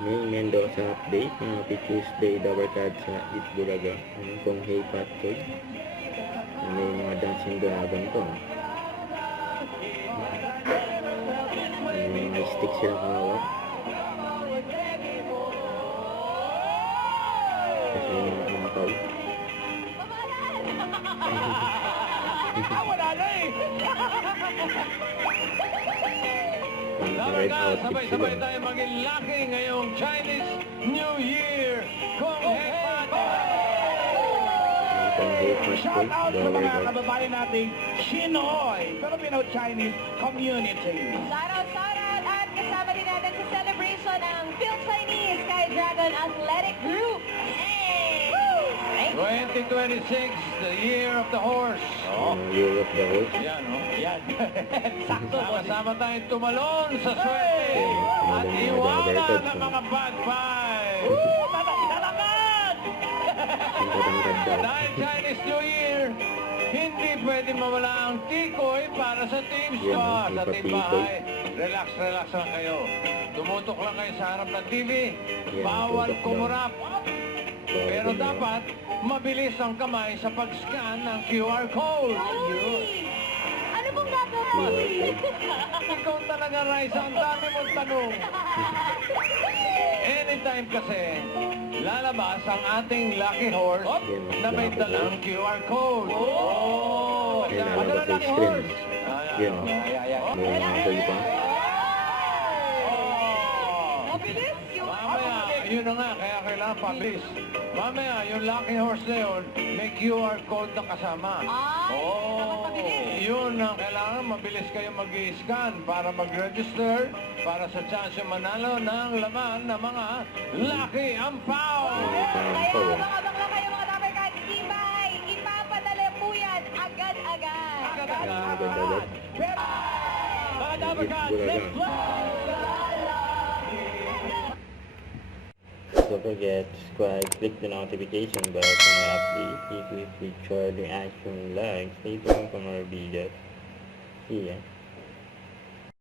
May Mendoza update. Happy Tuesday, Dabarkad sa Eat Bulaga. Kung Hey Patsoy. May mga dancing dragon to. May mga stick silang hawak. Kasi may mga kumakaw. Dabarkad, sabay-sabay tayo maging lucky ngayong Chinese New Year. Kung Hey Patsoy! Shout out sa mga kababayan nating Shinoy, Filipino-Chinese community. Shout out at kasama din natin sa celebration ng Phil-Chinese Sky Dragon Athletic Group. Hey! Woo! 2026, the year of the horse. Year of the Horse. Yan, oh. Yan. Sakto. Sama-sama tayong tumalon sa swerte at iwanan ng mga bad vibes. Talagan! Ang katangkad daw. Dahil Chinese New Year, hindi pwede mawala ang tikoy para sa Team Yan, Squad. may Sa Team patikoy. Bahay, relax lang kayo. Tumutok lang kayo sa harap ng TV. Yan, Bawal tutok lang. kumurap. Pero Bawal kumurap. dapat mabilis ang kamay sa pag-scan ng QR code. Uy! Ano pong gagawin? QR Ikaw talaga, Raisa, ang dami mong tanong. Anytime kasi, lalabas ang ating lucky horse na may dalang QR code. Oh! Yan, Yan. lalabas sa screen. Yan. May mga pa. Mabilis yung... Mamaya, yun na nga, kaya kailangan pabilis. Mamaya, yung lucky horse na yun, may QR code na kasama. Ay, dapat mabilis. Yun ang kailangan, mabilis kayo mag-i-scan para mag-register para sa chance yung manalo ng laman ng mga lucky ampaw. Kaya mga bakla kayo mga Dabarkad, Ibay, ipapadala po yan agad-agad. Agad-agad. Mga Dabarkad, let's Don't forget to subscribe, click the notification bell for more updates. If you feature the action like, stay tuned for more videos. See ya.